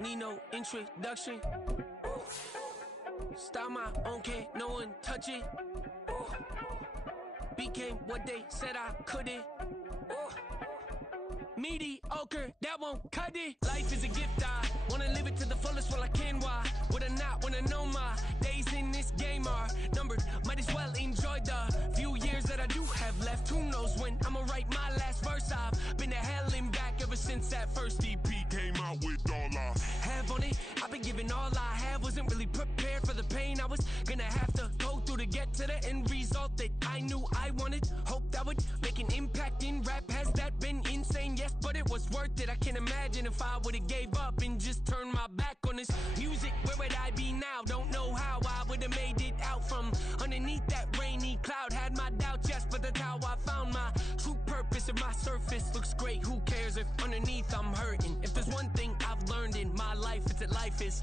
need no introduction. Style my own, can't no one touch it. Became what they said I couldn't. Mediocre, that won't cut it. Life is a gift, I wanna live it to the fullest while I can. Why would I not wanna know my days in this game are numbered? Might as well enjoy the few years that I do have left. Who knows when I'ma write my last verse? I've been to hell and back ever since that first EP came out with all I have on it. I've been giving all I have, wasn't really prepared for the pain I was gonna have to go through to get to the end result that I knew I wanted. Hoped I would make an impact in rap. Has that been insane? Yes, but it was worth it. I can't imagine if I would've gave up and just turned my back on this music. Where would I be now? Don't know how I would've made it out from underneath that rainy cloud. Had my doubts, yes, but that's how I found my true purpose. If my surface looks great, who cares if underneath I'm hurting? If there's one thing I've learned in my life, it's that life is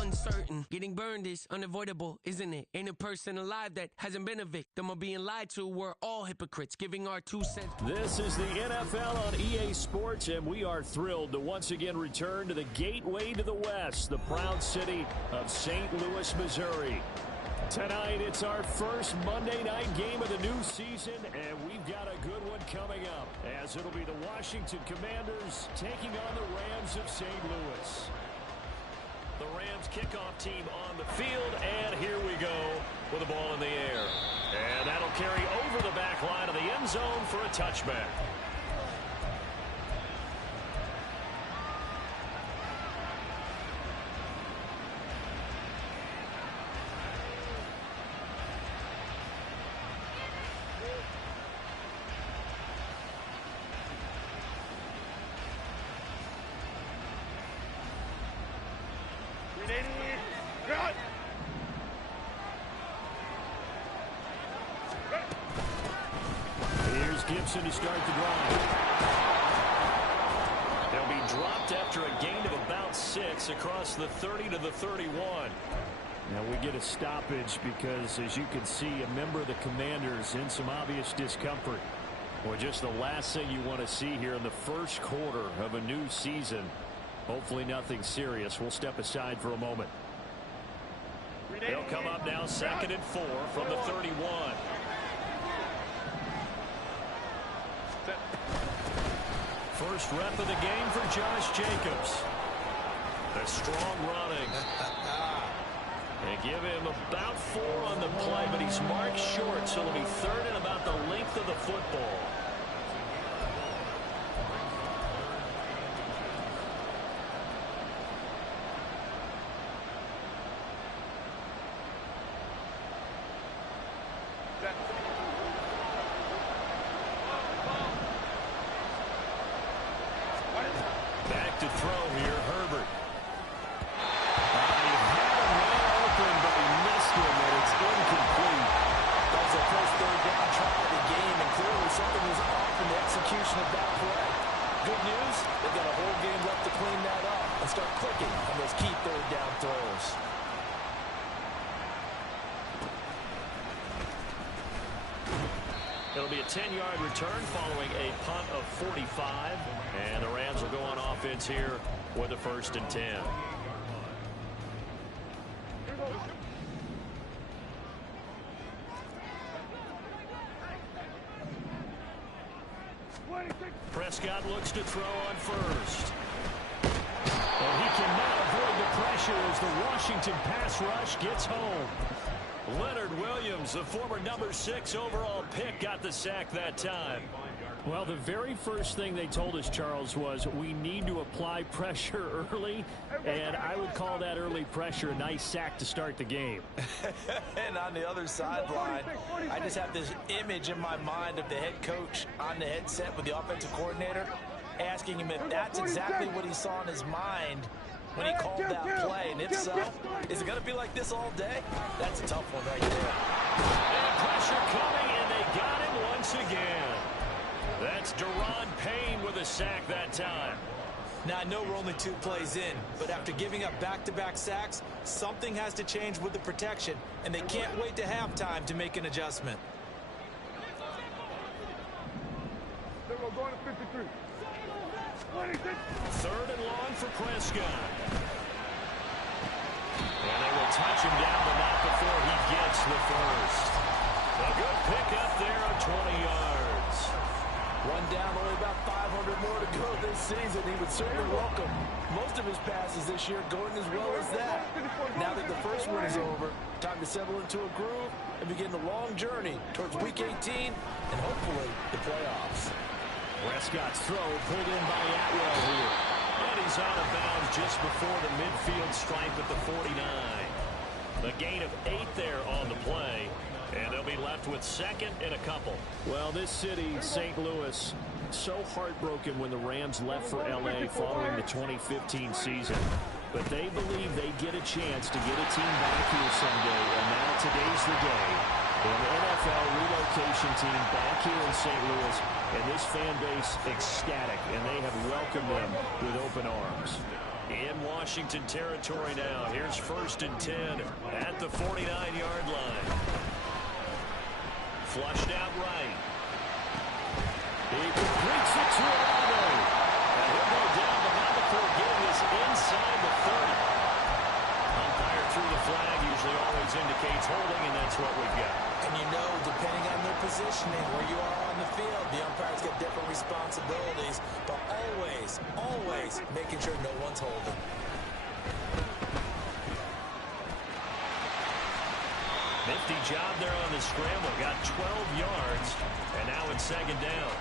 uncertain. Getting burned is unavoidable, isn't it? Ain't a person alive that hasn't been a victim of being lied to. We're all hypocrites, giving our 2 cents. This is the NFL on EA Sports, and we are thrilled to once again return to the gateway to the West, the proud city of St. Louis, Missouri. Tonight, it's our first Monday night game of the new season, and we've got a good one coming up, as it'll be the Washington Commanders taking on the Rams of St. Louis. The Rams kickoff team on the field, and here we go with the ball in the air. And that'll carry over the back line of the end zone for a touchback. Here's Gibson to start the drive. They'll be dropped after a gain of about 6 across the 30 to the 31. Now we get a stoppage because, as you can see, a member of the Commanders in some obvious discomfort. Well, just the last thing you want to see here in the first quarter of a new season. Hopefully nothing serious. We'll step aside for a moment. They'll come up now 2nd and 4 from the 31. First rep of the game for Josh Jacobs. A strong running. They give him about 4 on the play, but he's marked short, so it'll be 3rd and about the length of the football. Back to throw here, Herbert. He had him well open, but he missed him, and it's incomplete. That was the first third down try of the game, and clearly something was off in the execution of that play. Good news, they've got a whole game left to clean that up and start clicking on those key third down throws. It'll be a 10-yard return following a punt of 45. And the Rams will go on offense here with a 1st and 10. Prescott looks to throw on first. And he cannot avoid the pressure as the Washington pass rush gets home. Leonard Williams, the former number 6 overall pick, got the sack that time. Well, the very first thing they told us, Charles, was we need to apply pressure early, and I would call that early pressure a nice sack to start the game. And on the other sideline, I just have this image in my mind of the head coach on the headset with the offensive coordinator, asking him if that's exactly what he saw in his mind when he called that play. And if so, is it going to be like this all day? That's a tough one right there. And pressure coming, and they got him once again. That's Deron Payne with a sack that time. Now, I know we're only 2 plays in, but after giving up back-to-back sacks, something has to change with the protection, and they can't wait to halftime to make an adjustment. We're going to 53. 3rd and long for Prescott. gets the first. A good pickup there of 20 yards. One down, only about 500 more to go this season. He would certainly welcome most of his passes this year going as well as that. Now that the first one is over, time to settle into a groove and begin the long journey towards Week 18 and hopefully the playoffs. Prescott's throw pulled in by Atwell here. And he's out of bounds just before the midfield stripe at the 49. The gain of 8 there on the play. And they'll be left with second and a couple. Well, this city, St. Louis, so heartbroken when the Rams left for L.A. following the 2015 season. But they believe they get a chance to get a team back here someday. And now today's the day. An NFL relocation team back here in St. Louis. And this fan base ecstatic. And they have welcomed them with open arms. In Washington territory now. Here's 1st and 10 at the 49-yard line. Flushed out right. He completes it to Olave. And he'll go down. The Mamacore game is inside the 30. Umpire threw the flag. Usually always indicates holding, and that's what we've got. And you know, depending on their positioning, where you are on the field, the umpires get different responsibilities. But always making sure no one's holding. Nifty job there on the scramble. Got 12 yards, and now it's 2nd down.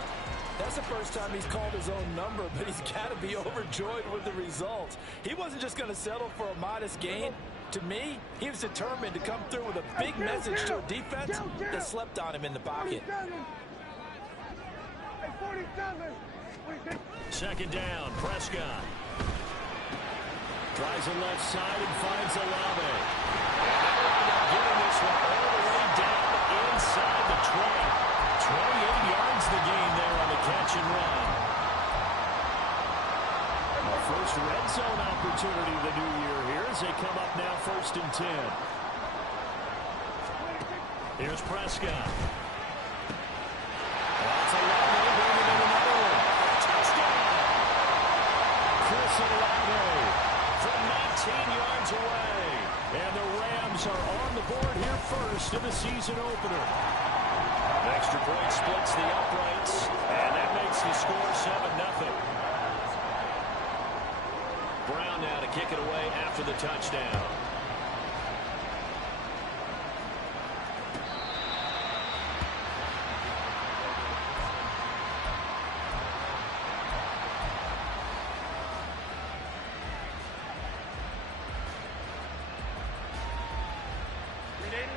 That's the first time he's called his own number, but he's got to be overjoyed with the results. He wasn't just going to settle for a modest gain. To me, he was determined to come through with a big message to a defense that slept on him in the pocket. 2nd down, Prescott. Tries the left side and finds Olave. Getting this one all the way down inside the 20. 28 yards the gain there on the catch and run. Our first red zone opportunity of the new year here as they come up now 1st and 10. Here's Prescott. That's Olave bringing in another one. Touchdown! Chris Olave from 19 yards away. And the Rams are on the board here first in the season opener. Extra point splits the uprights, and that makes the score 7-0. Brown now to kick it away after the touchdown.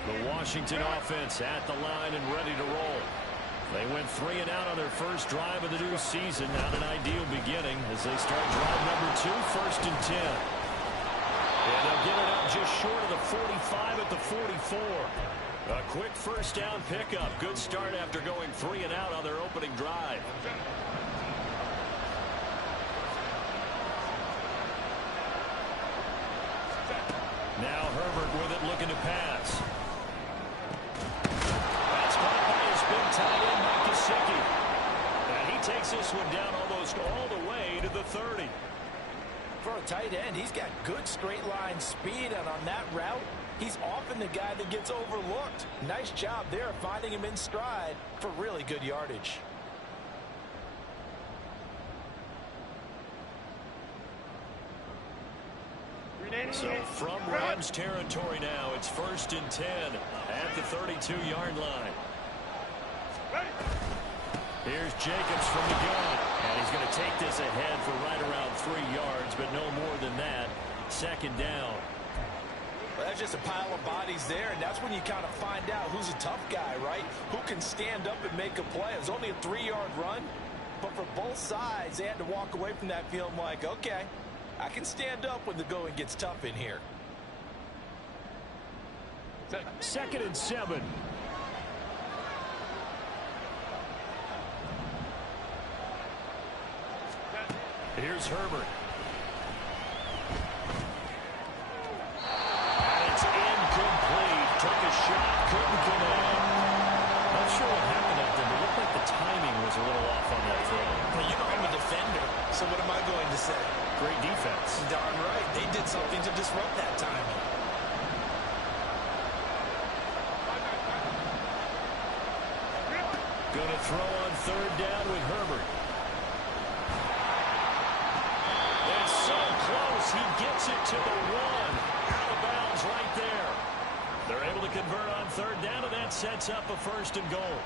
The Washington offense at the line and ready to roll. They went 3 and out on their first drive of the new season. Not an ideal beginning as they start drive number 2, 1st and 10. And they'll get it up just short of the 45 at the 44. A quick first down pickup. Good start after going 3 and out on their opening drive. Now Herbert with it, looking to pass. That's caught by his big tight end, Mike Gesicki. And he takes this one down almost all the way to the 30. For a tight end, he's got good straight line speed, and on that route, he's often the guy that gets overlooked. Nice job there of finding him in stride for really good yardage. So from Rams territory now, it's 1st and 10 at the 32-yard line. Here's Jacobs from the gun, and he's going to take this ahead for right around 3 yards, but no more than that. 2nd down. Well, that's just a pile of bodies there, and that's when you kind of find out who's a tough guy, right? Who can stand up and make a play. It was only a 3-yard run, but for both sides, they had to walk away from that feeling like, okay, I can stand up when the going gets tough in here. 2nd and 7. Here's Herbert. And it's incomplete. Took a shot, couldn't connect. Not sure what happened out there, but it looked like the timing was a little off on that throw. Well, you know I'm a defender, so what am I going to say? Great defense. Darn right. They did something to disrupt that timing. Going to throw on third down with Herbert. It's so close. He gets it to the 1. Out of bounds right there. They're able to convert on third down, and that sets up a 1st and goal.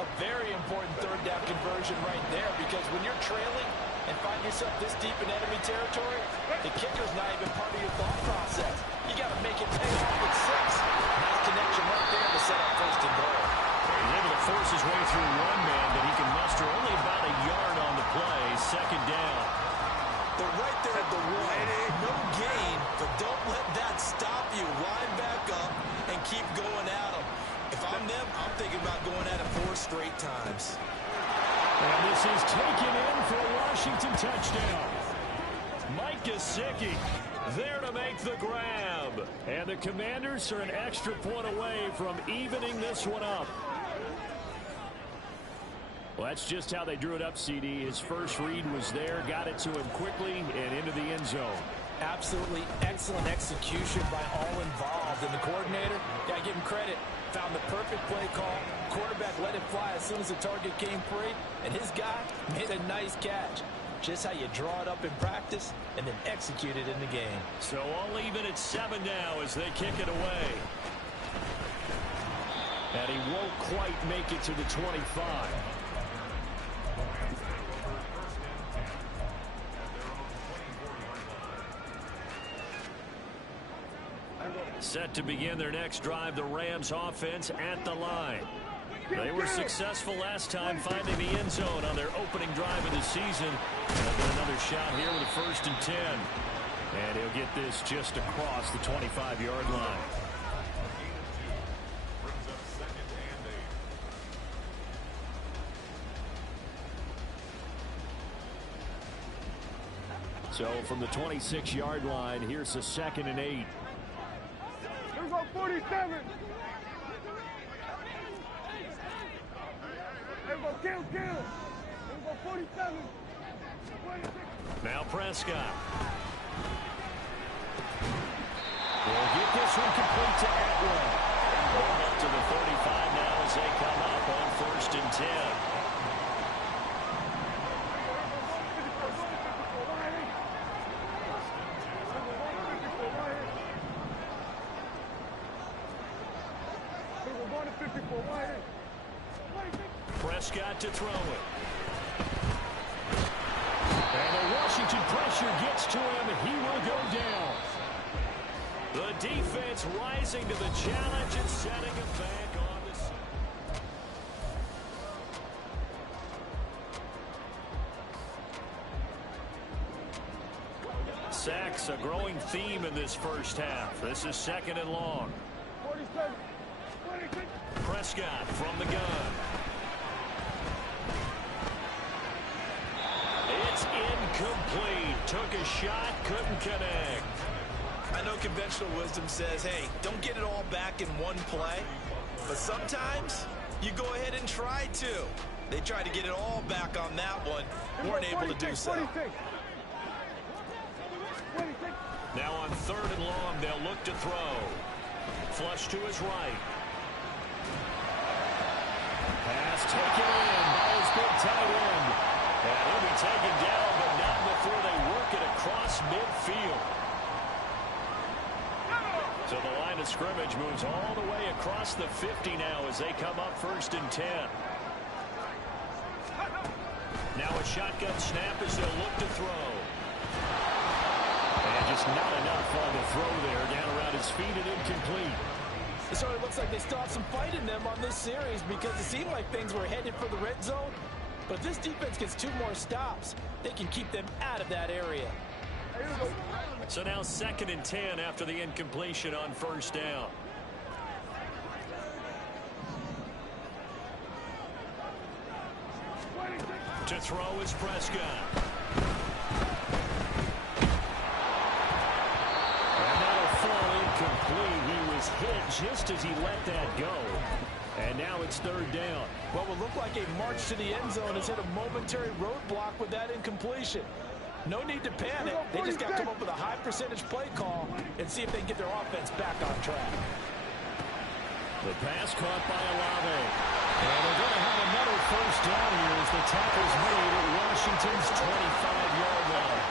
A very important third down conversion right there, because when you're trailing and find yourself this deep in enemy territory, the kicker's not even part of your thought process. You got to make it pay off with 6. Nice connection right there to set up 1st and goal. He's able to force his way through one man, but he can muster only about a yard on the play. 2nd down. They're right there at the 1. No gain, but don't let that stop you. Line back up and keep going at them. If I'm them, I'm thinking about going at it 4 straight times. And this is taken in for a Washington touchdown. Mike Gesicki there to make the grab. And the Commanders are an extra point away from evening this one up. Well, that's just how they drew it up, CD. His first read was there, got it to him quickly, and into the end zone. Absolutely excellent execution by all involved. And the coordinator, got to give him credit, found the perfect play call. Quarterback let it fly as soon as the target came free, and his guy made a nice catch. Just how you draw it up in practice and then execute it in the game. So all even at 7 now as they kick it away. And he won't quite make it to the 25. Set to begin their next drive, the Rams offense at the line. They were successful last time finding the end zone on their opening drive of the season. And they'll get another shot here with a 1st and 10. And he'll get this just across the 25-yard line. So from the 26-yard line, here's a 2nd and 8. Here's our 47. Kill. Here's our 47. 26. Now Prescott. Will get this one complete to Atwell. Going up to the 35 now as they come up on 1st and 10. Prescott to throw it. And the Washington pressure gets to him. He will go down. The defense rising to the challenge and setting him back on the sacks, a growing theme in this first half. This is 2nd and long. Prescott from the gun. It's incomplete. Took a shot, couldn't connect. I know conventional wisdom says, hey, don't get it all back in one play. But sometimes you go ahead and try to. They tried to get it all back on that one. Weren't able to do so. Now on 3rd and long, they'll look to throw. Flush to his right. Pass taken in by his big tight end. And he'll be taken down, but not before they work it across midfield. So the line of scrimmage moves all the way across the 50 now as they come up 1st and 10. Now a shotgun snap as they'll look to throw. And just not enough on the throw there. Down around his feet and incomplete. It sort of looks like they still have some fight in them on this series, because it seemed like things were headed for the red zone. But if this defense gets 2 more stops, they can keep them out of that area. So now 2nd and 10 after the incompletion on 1st down. To throw is Prescott. And that'll fall incomplete. He was hit just as he let that go. And now it's 3rd down. What would look like a march to the end zone has hit a momentary roadblock with that incompletion. No need to panic. They just got to come up with a high percentage play call and see if they can get their offense back on track. The pass caught by Olave. And they're going to have another first down here as the tackle's made at Washington's 25-yard line.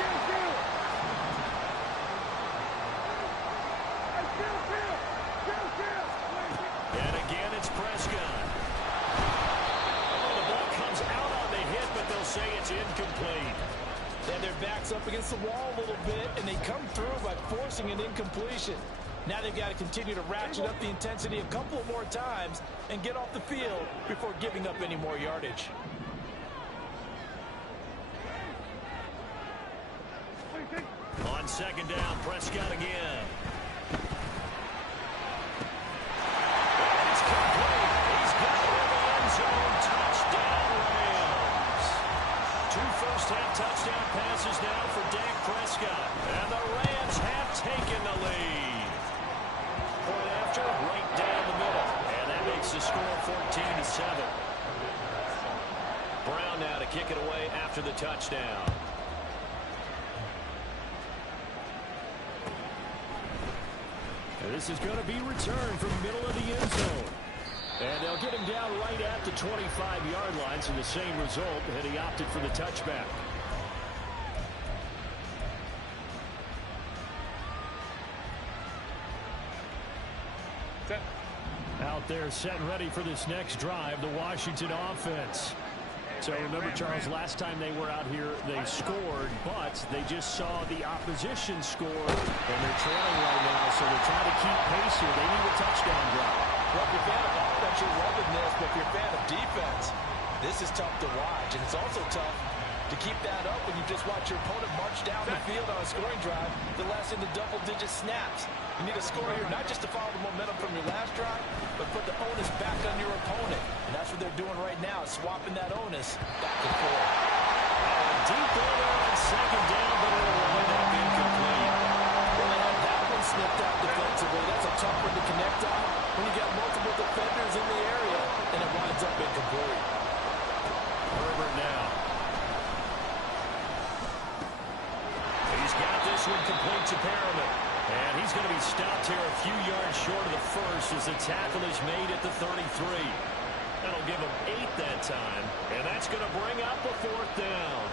And again, it's Prescott. Oh, the ball comes out on the hit, but they'll say it's incomplete. And their back's up against the wall a little bit, and they come through by forcing an incompletion. Now they've got to continue to ratchet up the intensity a couple more times and get off the field before giving up any more yardage. On second down, Prescott again. It's complete. He's got it in the end zone. Touchdown, Rams. 2 first-half touchdown passes now for Dak Prescott. And the Rams have taken the lead. Point after, right down the middle. And that makes the score 14-7. Brown now to kick it away after the touchdown. And this is going to be returned from the middle of the end zone. And they'll get him down right at the 25-yard line, so the same result, and he opted for the touchback. Out there set and ready for this next drive, the Washington offense. So remember, Charles, last time they were out here, they scored, but they just saw the opposition score, and they're trailing right now, so they're trying to keep pace here. They need a touchdown drive. Well, if you're a fan of offense, you're loving this, but if you're a fan of defense, this is tough to watch, and it's also tough to keep that up when you just watch your opponent march down the field on a scoring drive that lasts into double-digit snaps. You need a score here, not just to follow the momentum from your last drive, but put the onus back on your opponent. And that's what they're doing right now, swapping that onus back and forth. Deep over on second down, but it'll wind up incomplete. Well, they had that one snipped out defensively. That's a tough one to connect on when you got multiple defenders in the area, and it winds up incomplete. Herbert now. He's got this one complete to Perriman. And he's going to be stopped here a few yards short of the first as the tackle is made at the 33. That'll give him 8 that time. And that's going to bring up a 4th down.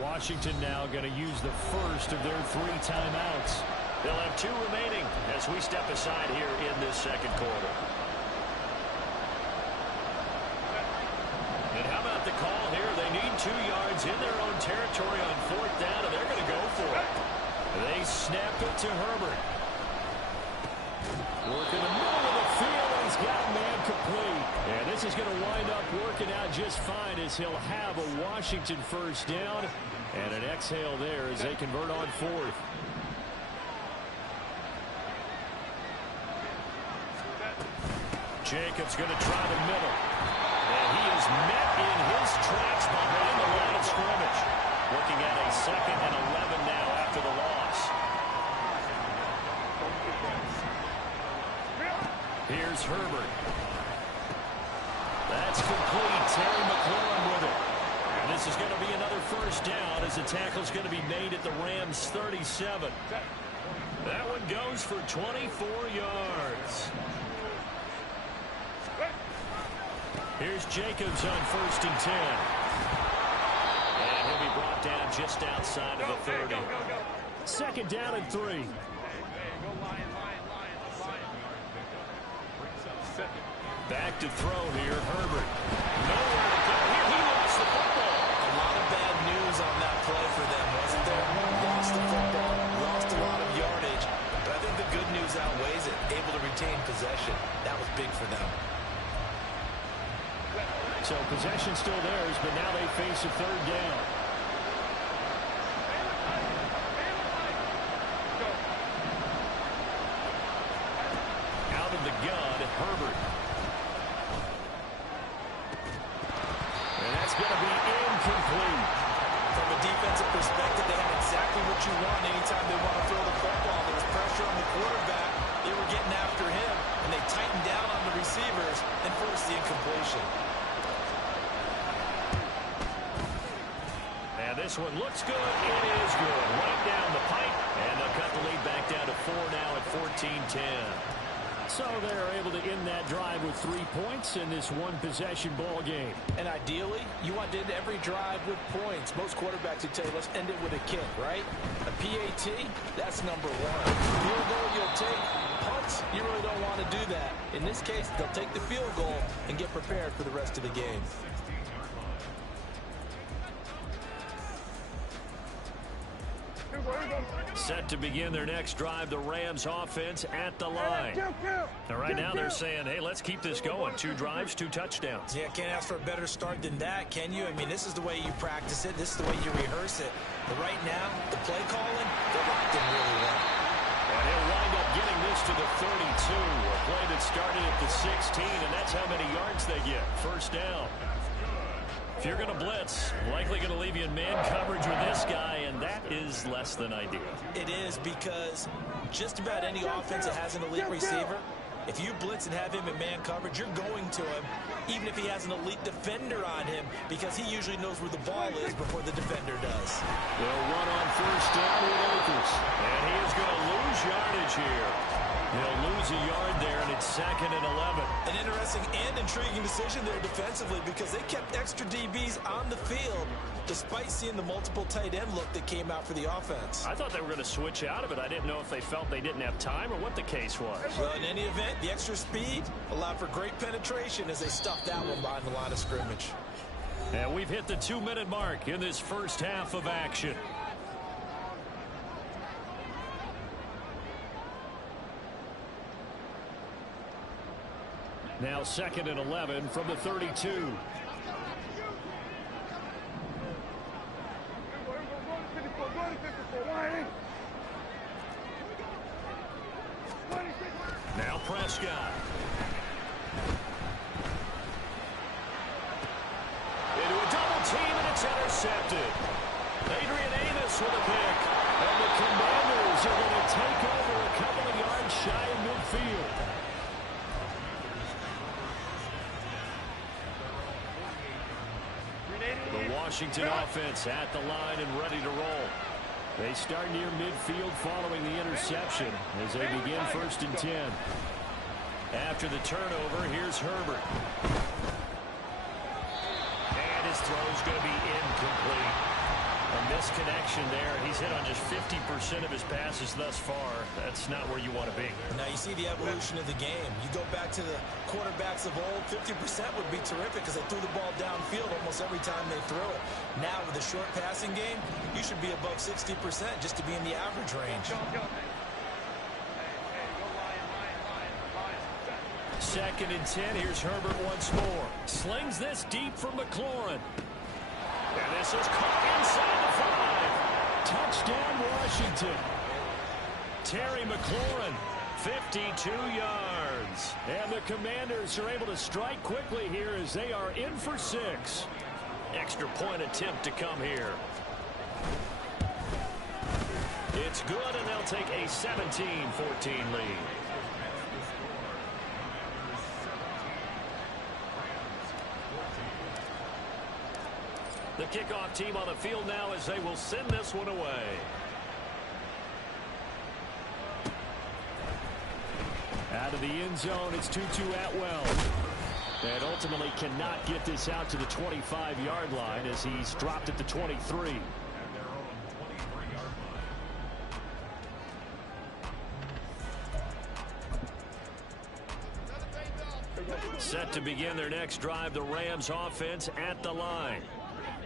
Washington now going to use the first of their 3 timeouts. They'll have 2 remaining as we step aside here in this second quarter. And how about the call here? They need 2 yards in their own territory on 4th down, and they're going to go for it. They snap it to Herbert. Working the middle of the field, and he's got man complete. And this is going to wind up working out just fine as he'll have a Washington first down. And an exhale there as they convert on 4th. Jacobs going to try the middle. And he is met in his tracks behind the line of scrimmage. Looking at a 2nd and 11 now after the loss. Here's Herbert. That's complete. Terry McLaurin with it. And this is going to be another first down as the tackle's going to be made at the Rams' 37. That one goes for 24 yards. Here's Jacobs on 1st and 10. And he'll be brought down just outside of the 30. 2nd down and 3. Back to throw here, Herbert. Nowhere to go here. He lost the football. A lot of bad news on that play for them, wasn't there? Lost the football, lost a lot of yardage. But I think the good news outweighs it. Able to retain possession. That was big for them. So possession still theirs, but now they face a 3rd down. Out of the gun, Herbert. And that's going to be incomplete. From a defensive perspective, they had exactly what you want anytime they want to throw the football. There was pressure on the quarterback. They were getting after him, and they tightened down on the receivers and forced the incompletion. And this one looks good. It is good. Right down the pipe, and they'll cut the lead back down to 4 now at 14-10. So they're able to end that drive with 3 points in this one-possession ball game. And ideally, you want to end every drive with points. Most quarterbacks would tell you, let's end it with a kick, right? A PAT, that's number one. Field goal you'll take. Punts, you really don't want to do that. In this case, they'll take the field goal and get prepared for the rest of the game. Set to begin their next drive, the Rams offense at the line. And right now they're saying, hey, let's keep this going. 2 drives, 2 touchdowns. Yeah, can't ask for a better start than that, can you? I mean, this is the way you practice it. This is the way you rehearse it. But right now, the play calling, they're locked in really well. And he'll wind up getting this to the 32. A play that started at the 16, and that's how many yards they get. First down. If you're going to blitz, likely going to leave you in man coverage with this guy, and that is less than ideal. It is, because just about any offense that has an elite receiver, if you blitz and have him in man coverage, you're going to him, even if he has an elite defender on him, because he usually knows where the ball is before the defender does. They'll run on first down with Akers, and he is going to lose yardage here. He'll lose a yard there, and it's 2nd and 11. An interesting and intriguing decision there defensively, because they kept extra DBs on the field despite seeing the multiple tight end look that came out for the offense. I thought they were going to switch out of it. I didn't know if they felt they didn't have time or what the case was. Well, in any event, the extra speed allowed for great penetration as they stuffed that one behind the line of scrimmage. And we've hit the 2-minute mark in this first half of action. Now 2nd and 11 from the 32. Now Prescott. Into a double team, and it's intercepted. Adrian Amos with a pick. And the Commanders are going to take over a couple of yards shy of midfield. The Washington offense at the line and ready to roll. They start near midfield following the interception as they begin 1st and 10. After the turnover, here's Herbert. And his throw's going to be incomplete. A misconnection there. He's hit on just 50% of his passes thus far. That's not where you want to be. Now you see the evolution of the game. You go back to the quarterbacks of old, 50% would be terrific because they threw the ball downfield almost every time they threw it. Now with the short passing game, you should be above 60% just to be in the average range. 2nd and 10. Here's Herbert once more. Slings this deep from McLaurin. And this is caught inside the 5. Touchdown, Washington. Terry McLaurin, 52 yards. And the Commanders are able to strike quickly here as they are in for 6. Extra point attempt to come here. It's good, and they'll take a 17-14 lead. The kickoff team on the field now as they will send this one away. Out of the end zone, it's Tutu Atwell. And ultimately cannot get this out to the 25-yard line as he's dropped at the 23. Set to begin their next drive, the Rams offense at the line.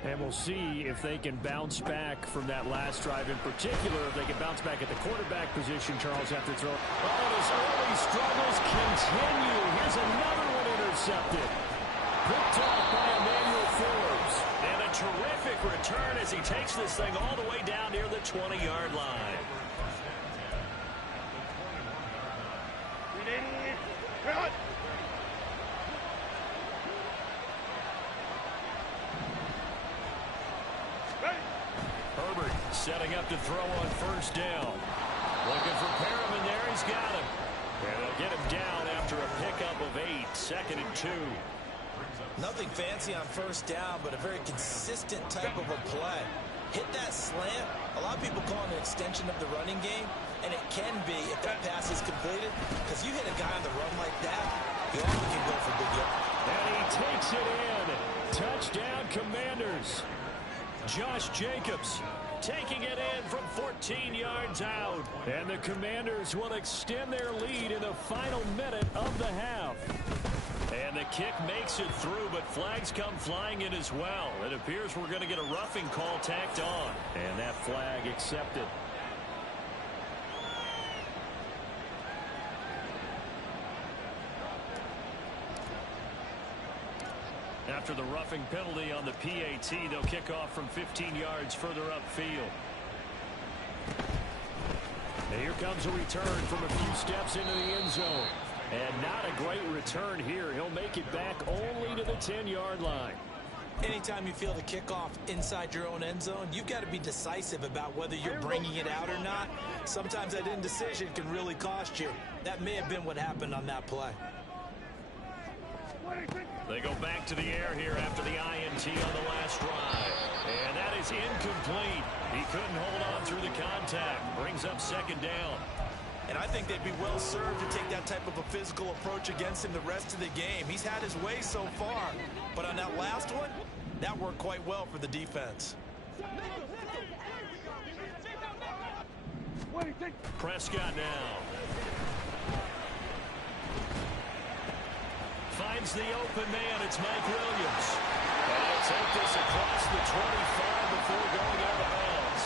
And we'll see if they can bounce back from that last drive in particular, if they can bounce back at the quarterback position, Charles, after throw. Oh, his early struggles continue. Here's another one intercepted. Picked off by Emmanuel Forbes. And a terrific return as he takes this thing all the way down near the 20-yard line. setting up to throw on first down. Looking for Perriman there. He's got him. And they'll get him down after a pickup of 8. 2nd and 2. Nothing fancy on first down, but a very consistent type of a play. Hit that slant. A lot of people call it an extension of the running game, and it can be if that pass is completed, because you hit a guy on the run like that, he often can go for big yards. And he takes it in. Touchdown, Commanders. Josh Jacobs taking it in from 14 yards out. And the Commanders will extend their lead in the final minute of the half. And the kick makes it through, but flags come flying in as well. It appears we're going to get a roughing call tacked on. And that flag accepted. After the roughing penalty on the PAT, they'll kick off from 15 yards further upfield. And here comes a return from a few steps into the end zone. And not a great return here. He'll make it back only to the 10-yard line. Anytime you feel the kickoff inside your own end zone, you've got to be decisive about whether you're bringing it out or not. Sometimes that indecision can really cost you. That may have been what happened on that play. They go back to the air here after the INT on the last drive. And that is incomplete. He couldn't hold on through the contact. Brings up 2nd down. And I think they'd be well served to take that type of a physical approach against him the rest of the game. He's had his way so far. But on that last one, that worked quite well for the defense. Prescott now. Finds the open man. It's Mike Williams. And he'll take this across the 25 before going out of bounds.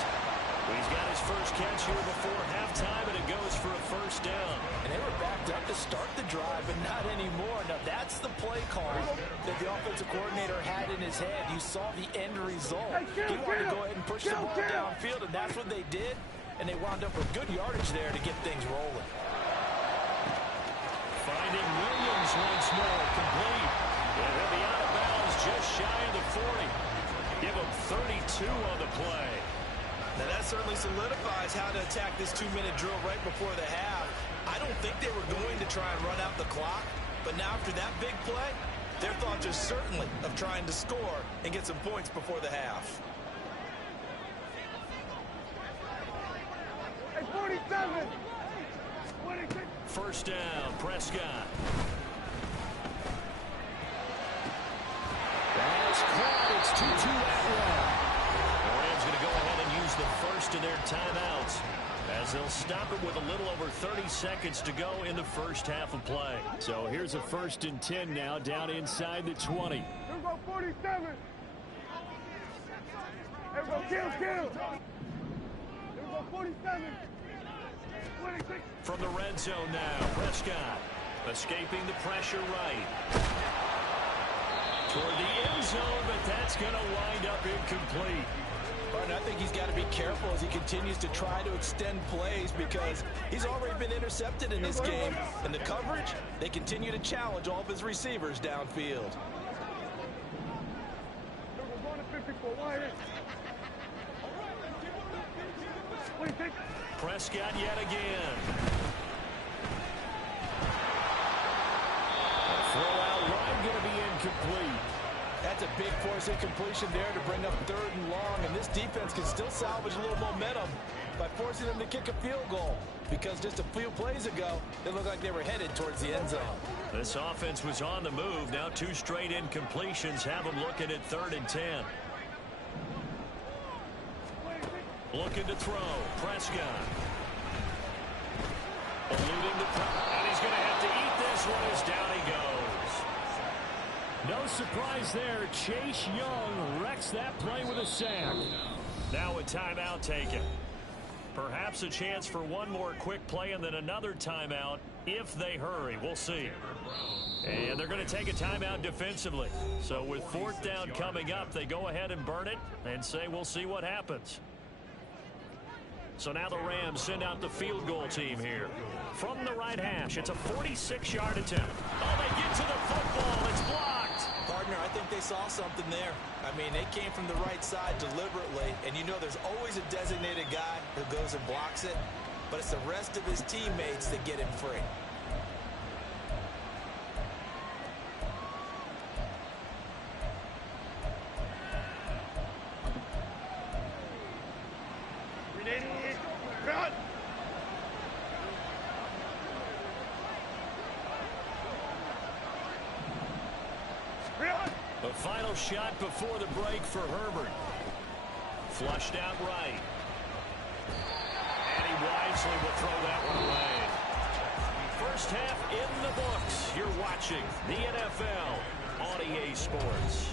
He's got his first catch here before halftime, and it goes for a first down. And they were backed up to start the drive, but not anymore. Now, that's the play call that the offensive coordinator had in his head. You saw the end result. He wanted to go ahead and push the ball downfield, and that's what they did. And they wound up with good yardage there to get things rolling. Finding Williams once more, complete. And he'll be out of bounds just shy of the 40. Give him 32 on the play. Now that certainly solidifies how to attack this 2-minute drill right before the half. I don't think they were going to try and run out the clock, but now after that big play, their thoughts are certainly of trying to score and get some points before the half. Hey, 47! First down, Prescott. That's caught. It's 2-2 Atwell. The Rams going to go ahead and use the first of their timeouts as they'll stop it with a little over 30 seconds to go in the first half of play. So here's a 1st and 10 now down inside the 20. Here go 47. Here go kill. Here go 47. 26. From the red zone now, Prescott escaping the pressure right. Toward the end zone, but that's going to wind up incomplete. But I think he's got to be careful as he continues to try to extend plays because he's already been intercepted in this game. And the coverage, they continue to challenge all of his receivers downfield. Prescott yet again. A throw out line going to be incomplete. That's a big force incompletion there to bring up 3rd and long, and this defense can still salvage a little momentum by forcing them to kick a field goal because just a few plays ago, it looked like they were headed towards the end zone. This offense was on the move. Now 2 straight incompletions have them looking at 3rd and 10. Looking to throw. Prescott. Eluding the pressure. And he's going to have to eat this one as down he goes. No surprise there. Chase Young wrecks that play with a sack. Now a timeout taken. Perhaps a chance for one more quick play and then another timeout if they hurry. We'll see. And they're going to take a timeout defensively. So with 4th down coming up, they go ahead and burn it and say we'll see what happens. So now the Rams send out the field goal team here. From the right hash, it's a 46-yard attempt. Oh, they get to the football. It's blocked. Partner, I think they they saw something there. I mean, they came from the right side deliberately, and you know there's always a designated guy who goes and blocks it, but it's the rest of his teammates that get him free. The final shot before the break for Herbert. Flushed out right. And he wisely will throw that one away. First half in the books. You're watching the NFL on EA Sports.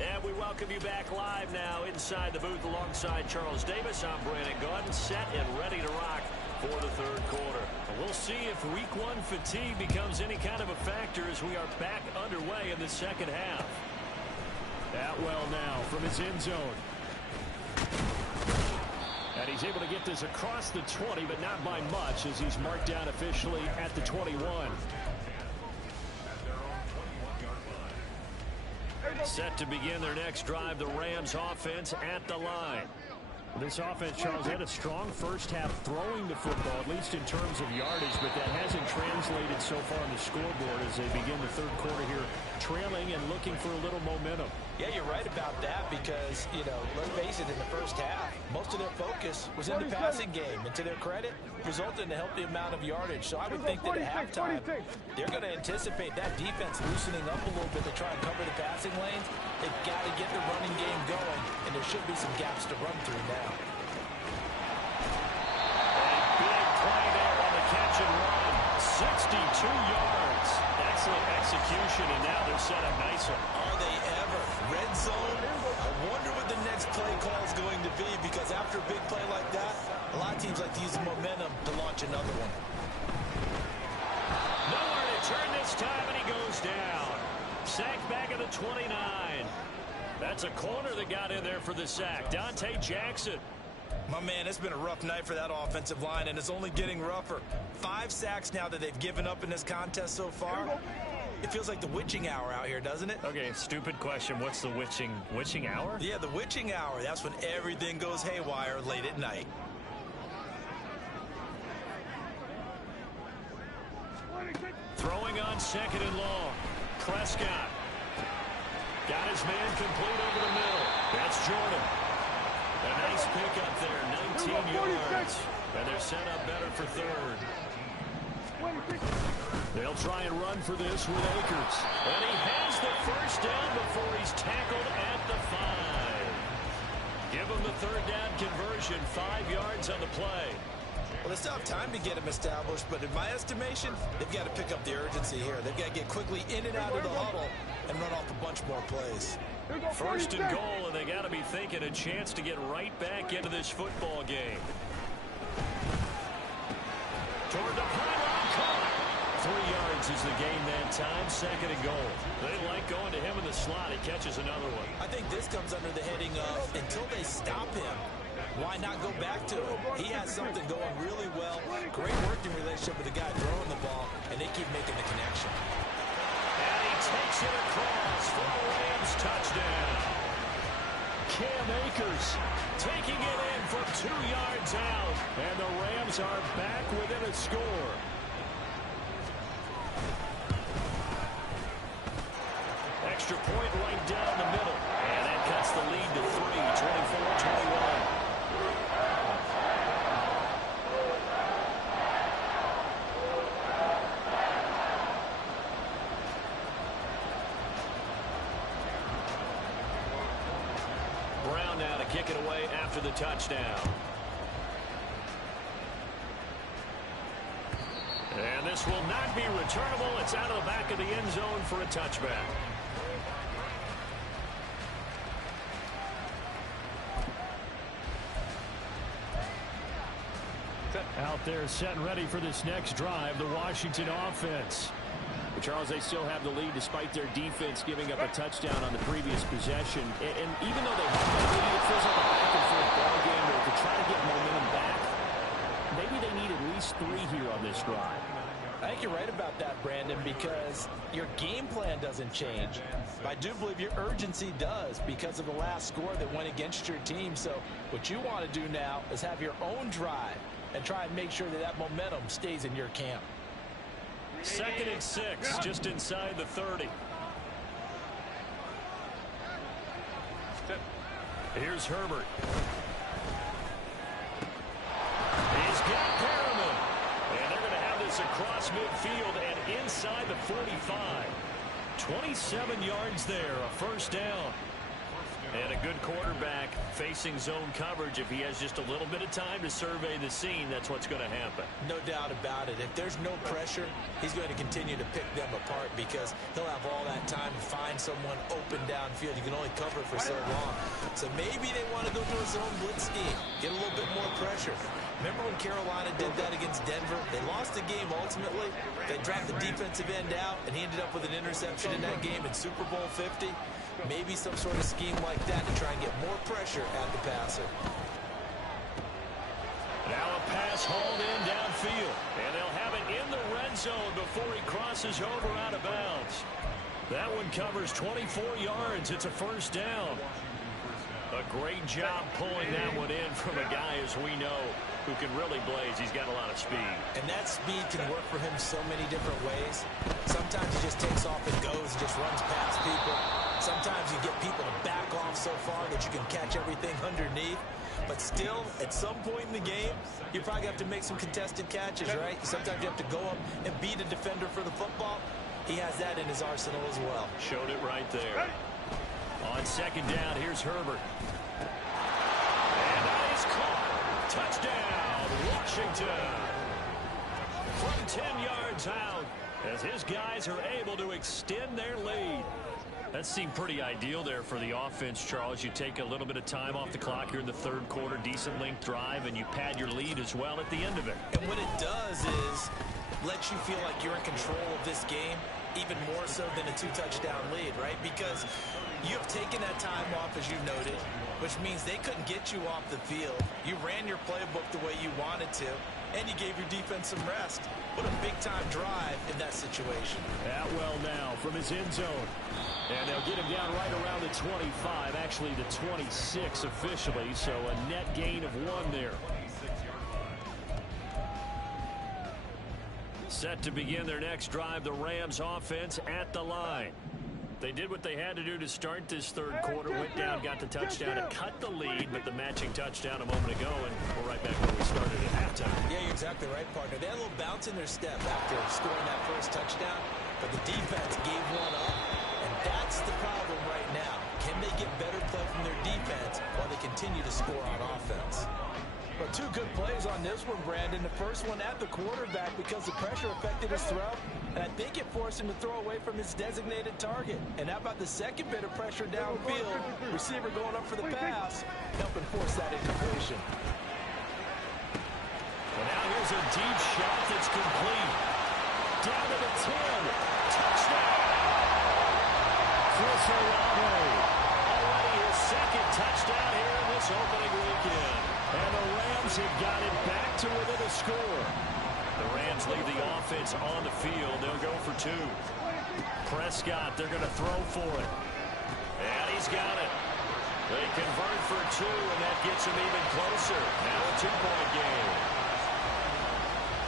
And we welcome you back live now inside the booth alongside Charles Davis. I'm Brandon Gaudin, set and ready to rock for the third quarter. And we'll see if week one fatigue becomes any kind of a factor as we are back underway in the second half. Atwell now from his end zone. And he's able to get this across the 20, but not by much as he's marked down officially at the 21. Set to begin their next drive, the Rams offense at the line. This offense, Charles, had a strong first half throwing the football, at least in terms of yardage, but that hasn't translated so far on the scoreboard as they begin the third quarter here, trailing and looking for a little momentum. Yeah, you're right about that because, you know, let's face it, in the first half, most of their focus was in the passing game. And to their credit, resulted in a healthy amount of yardage. So I would think that at halftime, they're going to anticipate that defense loosening up a little bit to try and cover the passing lanes. They've got to get the running game going, and there should be some gaps to run through now. A big play there on the catch and run. 62 yards. Excellent execution, and now they're set up nicely. Are they ever? Red zone? I wonder what the next play call is going to be, because after a big play like that, a lot of teams like to use the momentum to launch another one. Nowhere to turn this time, and he goes down. Sacked back at the 29. That's a corner that got in there for the sack. Dante Jackson. My man, it's been a rough night for that offensive line, and it's only getting rougher. 5 sacks now that they've given up in this contest so far. It feels like the witching hour out here, doesn't it? Okay, stupid question. What's the witching hour? Yeah, the witching hour. That's when everything goes haywire late at night. Throwing on second and long. Prescott. Got his man complete over the middle. That's Jordan. A nice pickup there, 19 yards. And they're set up better for third. They'll try and run for this with Akers. And he has the first down before he's tackled at the 5. Give him the third down conversion, 5 yards on the play. Well, they still have time to get him established, but in my estimation, they've got to pick up the urgency here. They've got to get quickly in and out of the huddle and run off a bunch more plays. First and goal, and they got to be thinking a chance to get right back into this football game. Toward the pylon, caught. 3 yards is the gain that time, second and goal. They like going to him in the slot. He catches another one. I think this comes under the heading of, until they stop him, why not go back to him? He has something going really well. Great working relationship with the guy throwing the ball, and they keep making the connection. And he takes it across for a Rams touchdown. Cam Akers taking it in from 2 yards out. And the Rams are back within a score. Extra point right down the middle. And that cuts the lead to 3, 24-21. Brown now to kick it away after the touchdown. And this will not be returnable. It's out of the back of the end zone for a touchback. Out there set and ready for this next drive, the Washington offense. But Charles, they still have the lead despite their defense giving up a touchdown on the previous possession. And even though they have that lead, it feels like a back-and-forth ball game where to try to get momentum back, last 3 here on this drive. I think you're right about that, Brandon, because your game plan doesn't change. But I do believe your urgency does because of the last score that went against your team. So what you want to do now is have your own drive and try and make sure that that momentum stays in your camp. 2nd and 6, just inside the 30. Here's Herbert. He's got Perriman. And they're going to have this across midfield and inside the 45. 27 yards there, a first down. And a good quarterback facing zone coverage. If he has just a little bit of time to survey the scene, that's what's going to happen. No doubt about it. If there's no pressure, he's going to continue to pick them apart because he'll have all that time to find someone open downfield. You can only cover for so long. So maybe they want to go to a zone blitz scheme, get a little bit more pressure. Remember when Carolina did that against Denver? They lost the game ultimately. They dropped the defensive end out, and he ended up with an interception in that game in Super Bowl 50. Maybe some sort of scheme like that to try and get more pressure at the passer. Now a pass hauled in downfield, and they'll have it in the red zone before he crosses over out of bounds. That one covers 24 yards. It's a first down. A great job pulling that one in from a guy, as we know, who can really blaze. He's got a lot of speed. And that speed can work for him so many different ways. Sometimes he just takes off and goes and just runs past people. Sometimes you get people to back off so far that you can catch everything underneath. But still, at some point in the game, you probably have to make some contested catches, right? Sometimes you have to go up and beat a defender for the football. He has that in his arsenal as well. Showed it right there. On 2nd down, here's Herbert. And that is caught. Touchdown, Washington. From 10 yards out, as his guys are able to extend their lead. That seemed pretty ideal there for the offense, Charles. You take a little bit of time off the clock here in the 3rd quarter, decent length drive, and you pad your lead as well at the end of it. And what it does is let you feel like you're in control of this game, even more so than a 2-touchdown lead, right? Because you have taken that time off, as you noted, which means they couldn't get you off the field. You ran your playbook the way you wanted to, and you gave your defense some rest. What a big-time drive in that situation. Atwell now from his end zone. And they'll get him down right around the 25, actually the 26 officially, so a net gain of 1 there. Set to begin their next drive, the Rams offense at the line. They did what they had to do to start this 3rd quarter, went down, got the touchdown to cut the lead, but the matching touchdown a moment ago, and we're right back where we started at halftime. Yeah, you're exactly right, partner. They had a little bounce in their step after scoring that first touchdown, but the defense gave one up, and that's the problem right now. Can they get better play from their defense while they continue to score on offense? Well, 2 good plays on this one, Brandon. The first one at the quarterback because the pressure affected his throw, and I think it forced him to throw away from his designated target. And how about the second bit of pressure downfield? Receiver going up for the pass, helping force that incompletion. And now here's a deep shot that's complete. Down to the 10. Touchdown! Chris Olave. Already his 2nd touchdown here in this opening weekend. And the Rams have got it back to within a score. The Rams leave the offense on the field. They'll go for 2. Prescott, they're going to throw for it. And he's got it. They convert for 2, and that gets him even closer. Now a 2-point game.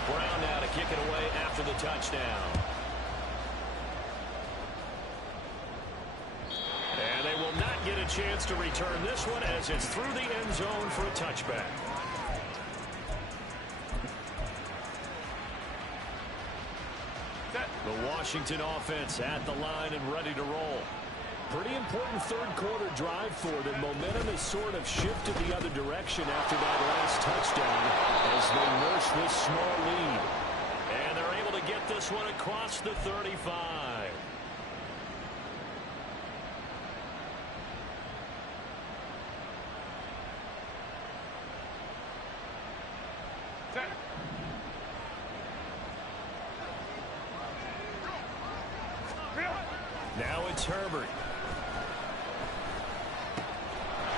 Brown now to kick it away after the touchdown. And they will not get a chance to return this one as it's through the end zone for a touchback. The Washington offense at the line and ready to roll. Pretty important 3rd quarter drive for them. Momentum has sort of shifted the other direction after that last touchdown as they nurse this small lead. And they're able to get this one across the 35. Now it's Herbert.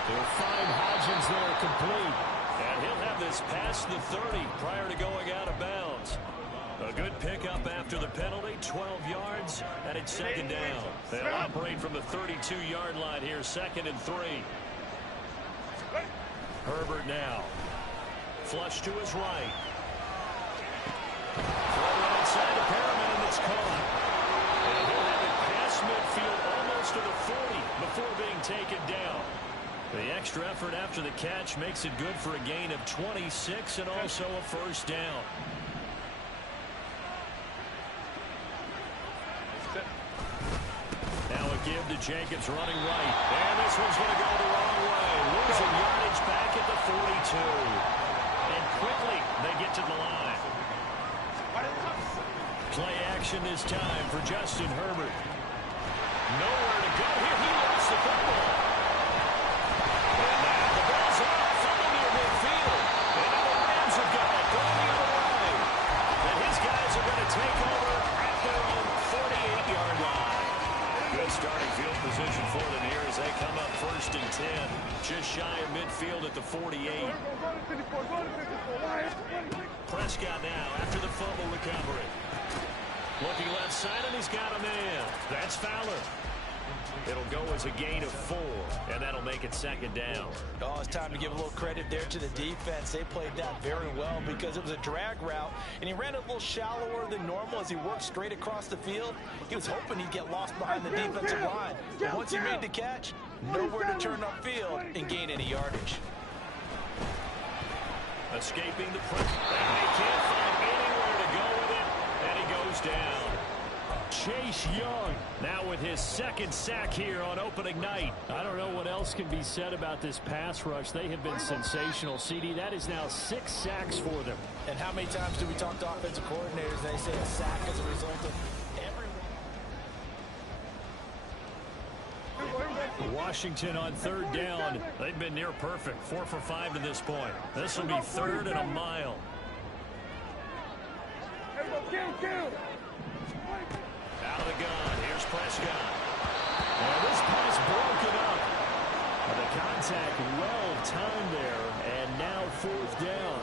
They'll find Hodgins there complete. And he'll have this past the 30 prior to going out of bounds. A good pickup after the penalty, 12 yards, and it's second down. They'll operate from the 32-yard line here, 2nd and 3. Herbert now. Flush to his right. Throw inside the Perriman, and it's caught. And he'll have it past midfield almost to the 40 before being taken down. The extra effort after the catch makes it good for a gain of 26 and also a first down. Now a give to Jacobs running right. And this one's going to go the wrong way. Losing yardage back at the 42. And quickly they get to the line. Play action this time for Justin Herbert. Nowhere to go here. He lost the football. And now the ball's off on the near midfield. And now the Rams have got it going the other way. And his guys are going to take over at their own 48-yard line. Good starting field position for them here as they come up 1st and 10. Just shy of midfield at the 48. Prescott now after the fumble recovery. Looking left side, and he's got a man. That's Fowler. It'll go as a gain of 4, and that'll make it 2nd down. Oh, it's time to give a little credit there to the defense. They played that very well because it was a drag route, and he ran it a little shallower than normal as he worked straight across the field. He was hoping he'd get lost behind the defensive line. But once he made the catch, nowhere to turn upfield and gain any yardage. Escaping the pressure. And they can't find anywhere to go with it, and he goes down. Chase Young now with his 2nd sack here on opening night. I don't know what else can be said about this pass rush. They have been sensational. CD, that is now 6 sacks for them. And how many times do we talk to offensive coordinators and they say a sack as a result of everyone? Washington on 3rd down. They've been near perfect. 4 for 5 to this point. This will be 3rd and a mile. Out of the gun. Here's Prescott. Well, this pass broken up. The contact well timed there, and now 4th down.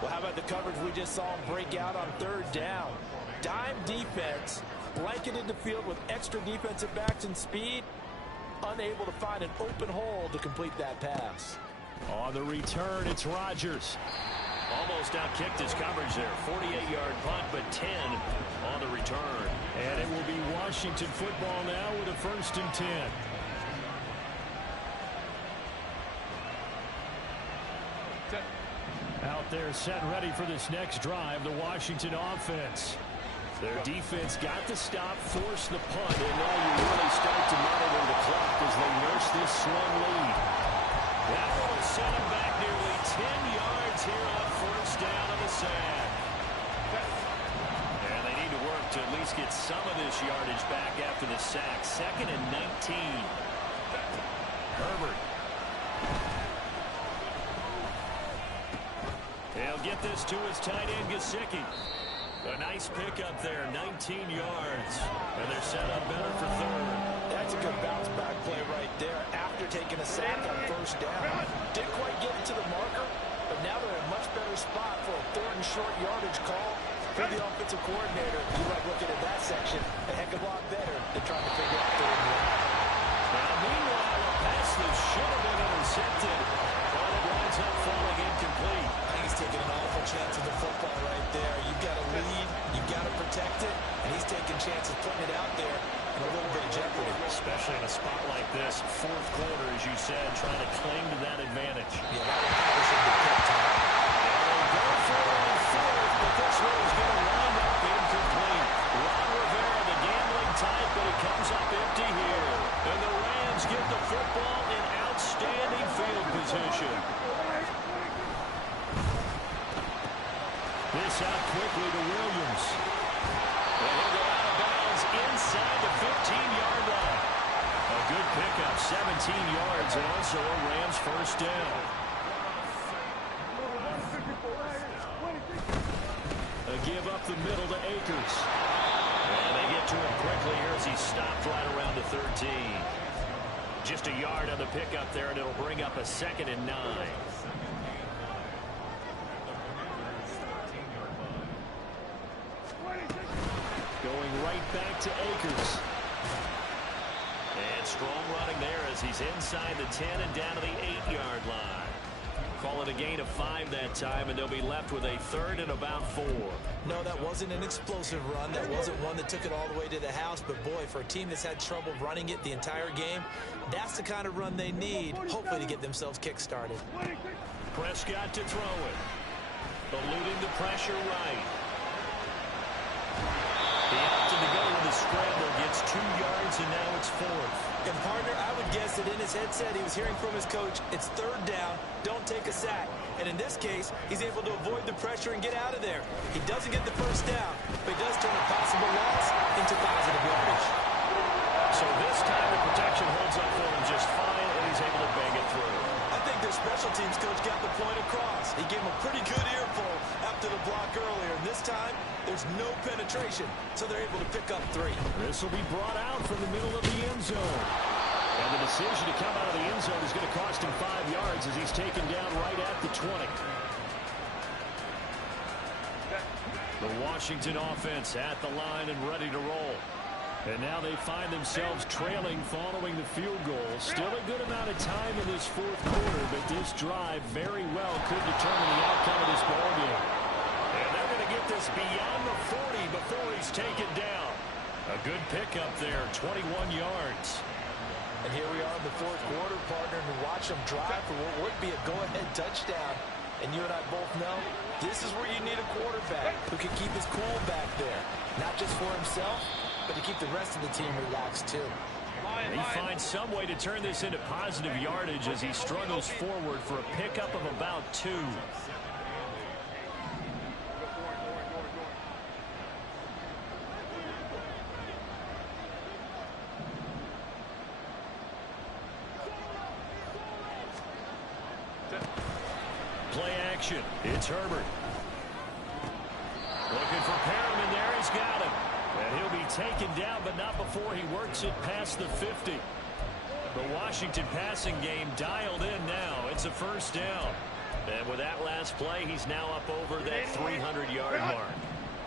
Well, how about the coverage we just saw him break out on 3rd down? Dime defense, blanketed the field with extra defensive backs and speed, unable to find an open hole to complete that pass. On the return, it's Rodgers. Almost outkicked his coverage there. 48-yard punt, but 10 on the return. And it will be Washington football now with a 1st and 10. Out there set and ready for this next drive, the Washington offense. Their defense got the stop, forced the punt, and now you really start to monitor the clock as they nurse this slow lead. That will set them back nearly 10 yards here on 1st down on the sack. And they need to work to at least get some of this yardage back after the sack. 2nd and 19. Herbert. He'll get this to his tight end, Gesicki. A nice pickup there, 19 yards. And they're set up better for 3rd. That's a good bounce back play right there after taking a sack on 1st down. Didn't quite get it to the marker, but now they're in a much better spot for a 3rd and short yardage call for the offensive coordinator. You like looking at that section a heck of a lot better than trying to figure out 3rd and 1. Now, meanwhile, a pass that should have been intercepted, but it winds up falling incomplete. I think he's taking an awful chance of the football right there. You've got to lead, you've got to protect it, and he's taking chances putting it out there in a little bit of jeopardy. Especially in a spot like this, 4th quarter, as you said, trying to cling to that advantage. Yeah, that one probably should be kept time. They'll go for it on 4th, but this one is going to wind up incomplete. Ron Rivera, the gambling type, but it comes up empty here. And the Rams get the football in outstanding field position. This out quickly to Williams. And he'll go out of bounds inside the 15-yard line. A good pickup, 17 yards, and also a Rams 1st down. A give up the middle to Akers. And they get to him quickly here as he stopped right around the 13. Just a yard on the pickup there, and it'll bring up a 2nd and 9. right back to Akers. And strong running there as he's inside the 10 and down to the 8-yard line. Call it a gain of 5 that time, and they'll be left with a 3rd and about 4. No, that wasn't an explosive run. That wasn't one that took it all the way to the house. But, boy, for a team that's had trouble running it the entire game, that's the kind of run they need, hopefully, to get themselves kick-started. Prescott to throw it. Eluding the pressure right. He opted to go with the scramble, gets 2 yards, and now it's 4th. And, partner, I would guess that in his headset he was hearing from his coach, it's 3rd down, don't take a sack. And in this case, he's able to avoid the pressure and get out of there. He doesn't get the 1st down, but he does turn a possible loss into positive yardage. So this time the protection holds up for him just fine, and he's able to bang it through. I think their special teams coach got the point across. He gave him a pretty good earful after the block earlier. And this time, there's no penetration, so they're able to pick up 3. This will be brought out from the middle of the end zone. And the decision to come out of the end zone is going to cost him 5 yards as he's taken down right at the 20. The Washington offense at the line and ready to roll. And now they find themselves trailing following the field goal. Still a good amount of time in this 4th quarter, but this drive very well could determine the outcome of this ballgame. And they're going to get this beyond the 40 before he's taken down. A good pickup there, 21 yards. And here we are in the 4th quarter, partner, and watch them drive for what would be a go-ahead touchdown. And you and I both know this is where you need a quarterback who can keep his cool back there. Not just for himself, but to keep the rest of the team relaxed, too. He finds some way to turn this into positive yardage as he struggles forward for a pickup of about 2. Play action. It's Herbert. Looking for Perriman there. He's got him. And he'll be taken down, but not before he works it past the 50. The Washington passing game dialed in now. It's a 1st down. And with that last play, he's now up over that 300-yard mark.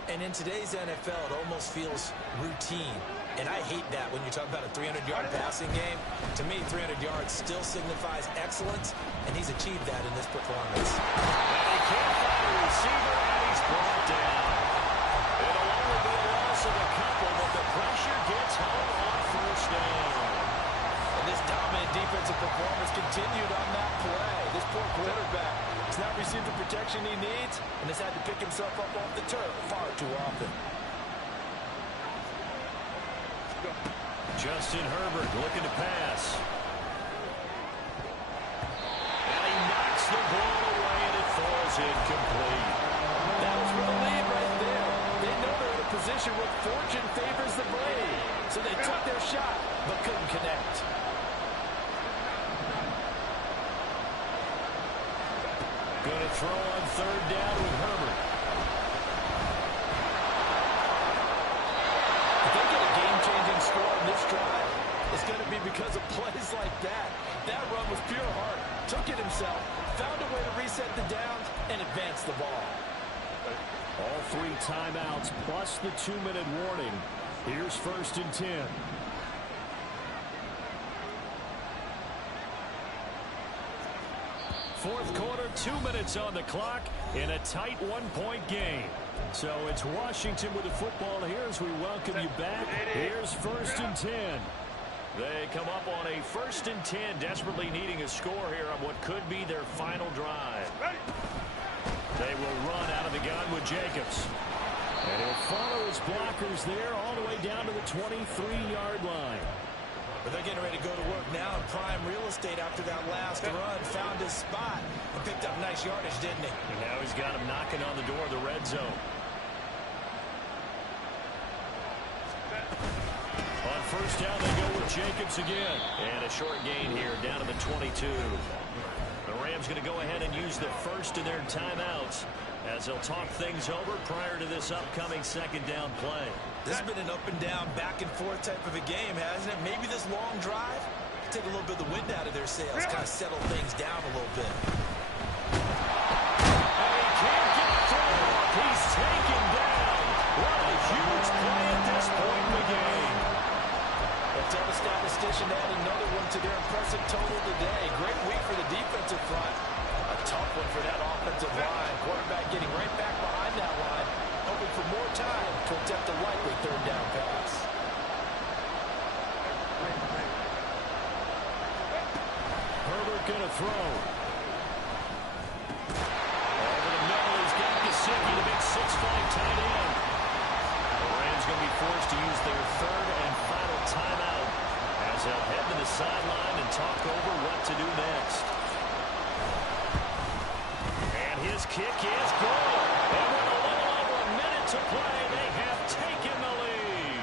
And in today's NFL, it almost feels routine. And I hate that when you're talking about a 300-yard passing game. To me, 300 yards still signifies excellence, and he's achieved that in this performance. And he can't find a receiver, and he's brought down. It'll only be a loss of a couple, but the pressure gets home on 1st down. And this dominant defensive performance continued on that play. This poor quarterback has not received the protection he needs and has had to pick himself up off the turf far too often. Justin Herbert looking to pass. And he knocks the ball away, and it falls incomplete. That was for the lead right there. They know they're in a position where fortune favors the brave. So they took their shot, but couldn't connect. Going to throw on 3rd down with Herbert. If they get a game-changing score in this drive, it's going to be because of plays like that. That run was pure heart. Took it himself, found a way to reset the downs, and advance the ball. All 3 timeouts plus the 2-minute warning. Here's 1st and 10. Fourth quarter, 2 minutes on the clock in a tight 1-point game. So it's Washington with the football here as we welcome you back. Here's 1st and 10. They come up on a 1st and 10, desperately needing a score here on what could be their final drive. They will run out of the gun with Jacobs. And he'll follow his blockers there all the way down to the 23-yard line. But they're getting ready to go to work now in prime real estate after that last run. Found his spot and picked up nice yardage, didn't he? And now he's got him knocking on the door of the red zone. On 1st down, they go with Jacobs again. And a short gain here down to the 22. The Rams going to go ahead and use the first of their timeouts as they'll talk things over prior to this upcoming 2nd down play. This has been an up and down, back and forth type of a game, hasn't it? Maybe this long drive take a little bit of the wind out of their sails, kind of settle things down a little bit. And he can't get through. He's taken down. What a huge play at this point. statistician to add another one to their impressive total today. Great week for the defensive front. A tough one for that offensive line. Quarterback getting right back behind that line, hoping for more time to attempt a likely third down pass. Herbert going to throw. Over the middle, he's got Gesicki, the big 6'5" tight end. The Rams going to be forced to use their third and final timeout as they'll head to the sideline and talk over what to do next. And his kick is good. And with a little over a minute to play, they have taken the lead.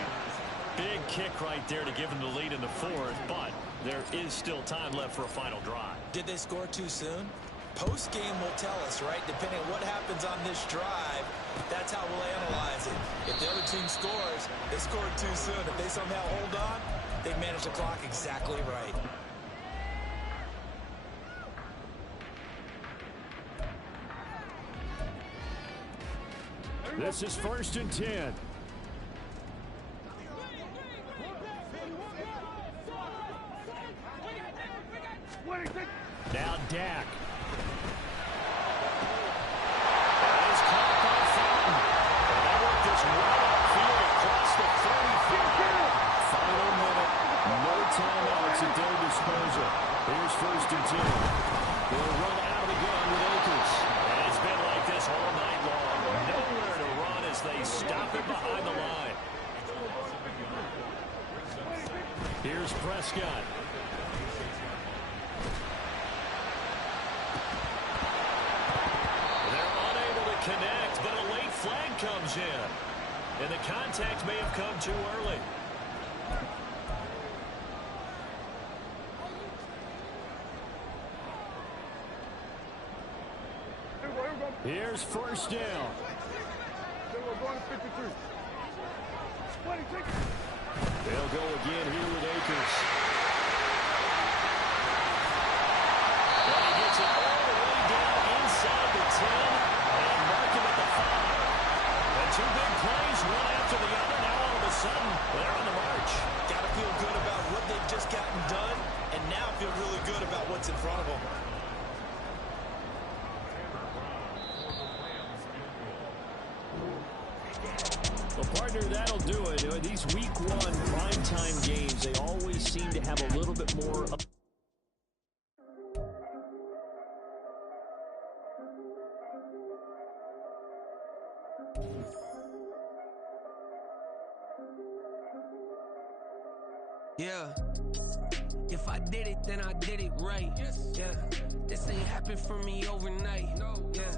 Big kick right there to give them the lead in the fourth, but there is still time left for a final drive. Did they score too soon? Post-game will tell us, right? Depending on what happens on this drive, that's how we'll analyze it. If the other team scores, they scored too soon. If they somehow hold on, they manage the clock exactly right. This is 1st and 10. Now Dak. That is caught by Fountain. They work this right upfield across the 30-foot. Final minute. No timeouts at their disposal. Here's 1st and 10. They'll run out of the gun with Akers. And it's been like this all night long. Nowhere to run as they stop it behind the line. Here's Prescott. Connect, but a late flag comes in. And the contact may have come too early. Here's 1st down. They'll go again here with Akers. And he gets it all the way down inside the 10. Two big plays, one after the other. Now all of a sudden, they're on the march. Got to feel good about what they've just gotten done, and now feel really good about what's in front of them. Well, partner, that'll do it. These week 1 primetime games, they always seem to have a little bit more. Yeah, if I did it, then I did it right. Yeah, this ain't happened for me overnight. Yeah,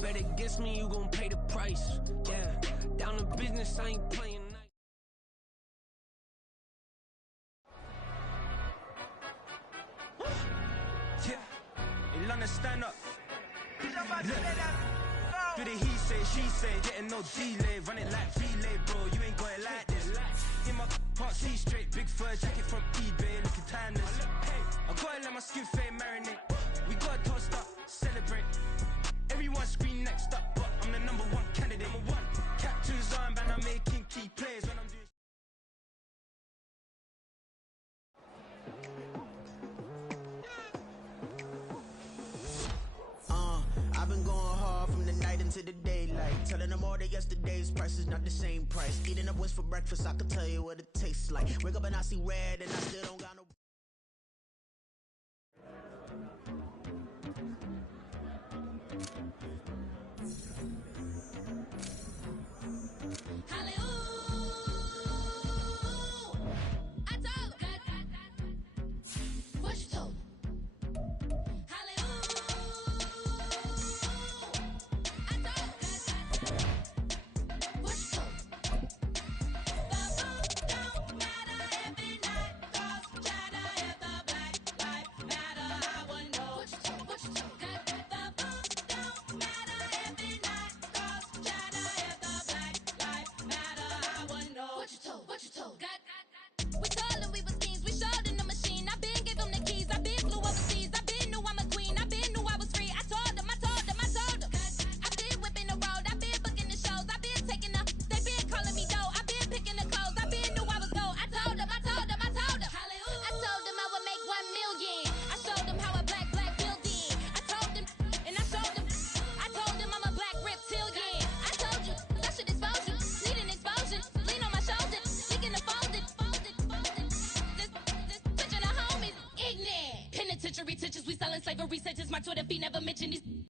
bet against me, you gon' pay the price. Yeah, down to business, I ain't playing night. Yeah, hey, London, stand up. Do the he say, she say, getting no delay, run it like relay, bro. You ain't got it like this. In my can't see straight, big fur jacket from eBay, looking timeless. I gotta let my skin fade marinate. We gotta toast up, celebrate. Everyone scream next up, but I'm the #1 candidate. Captain's armband, I'm making key plays when I'm doing. I've been going hard from the night into the daylight, telling them all that yesterday's price is not the same price. Eating up West for breakfast, I can tell you what it tastes like. Wake up and I see red and I still don't got no. million. I showed them how a black building. I told them, and I showed them. I told them I'm a black reptilian. I told you, I should expose you. Need an explosion. Lean on my shoulder. Leaking the folded. This picture the homies. Ignorant. Penitentiary teachers, we selling slavery sentences. My Twitter feed never mentioned these.